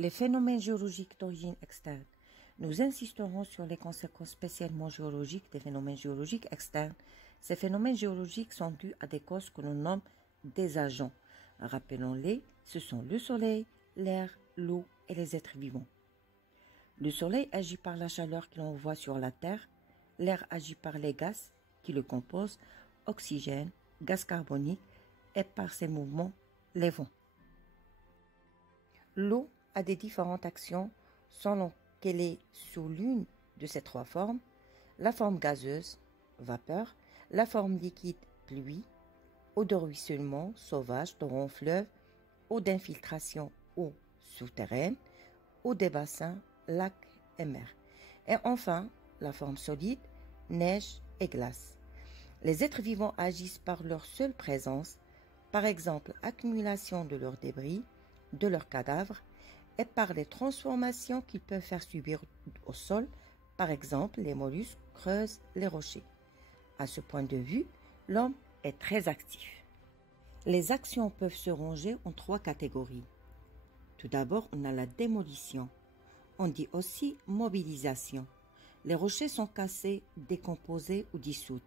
Les phénomènes géologiques d'origine externe. Nous insisterons sur les conséquences spécialement géologiques des phénomènes géologiques externes. Ces phénomènes géologiques sont dus à des causes que l'on nomme des agents. Rappelons-les, ce sont le soleil, l'air, l'eau et les êtres vivants. Le soleil agit par la chaleur qu'il envoie sur la Terre, l'air agit par les gaz qui le composent, oxygène, gaz carbonique, et par ses mouvements, les vents. L'eau a des différentes actions selon qu'elle est sous l'une de ces trois formes, la forme gazeuse, vapeur, la forme liquide, pluie, eau de ruissellement, sauvage, torrent, fleuve, eau d'infiltration, eau souterraine, eau des bassins, lacs et mers. Et enfin, la forme solide, neige et glace. Les êtres vivants agissent par leur seule présence, par exemple accumulation de leurs débris, de leurs cadavres, et par les transformations qu'ils peuvent faire subir au sol, par exemple les mollusques creusent les rochers. À ce point de vue, l'homme est très actif. Les actions peuvent se ranger en trois catégories. Tout d'abord, on a la démolition. On dit aussi mobilisation. Les rochers sont cassés, décomposés ou dissous.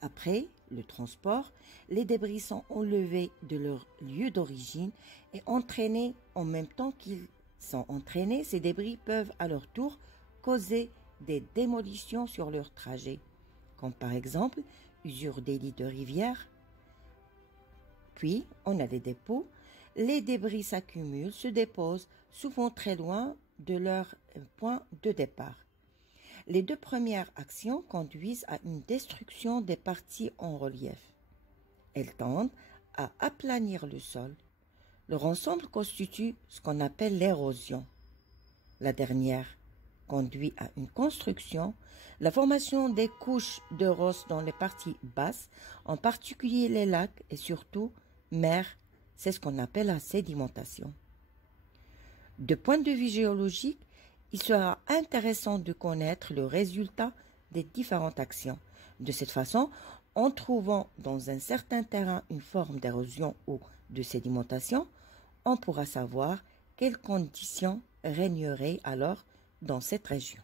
Après le transport, les débris sont enlevés de leur lieu d'origine et entraînés en même temps qu'ils sont entraînés. Ces débris peuvent à leur tour causer des démolitions sur leur trajet, comme par exemple usure des lits de rivière. Puis, on a les dépôts. Les débris s'accumulent, se déposent, souvent très loin de leur point de départ. Les deux premières actions conduisent à une destruction des parties en relief. Elles tendent à aplanir le sol. Leur ensemble constitue ce qu'on appelle l'érosion. La dernière conduit à une construction, la formation des couches de roches dans les parties basses, en particulier les lacs et surtout mers, c'est ce qu'on appelle la sédimentation. De point de vue géologique, il sera intéressant de connaître le résultat des différentes actions. De cette façon, en trouvant dans un certain terrain une forme d'érosion ou de sédimentation, on pourra savoir quelles conditions régneraient alors dans cette région.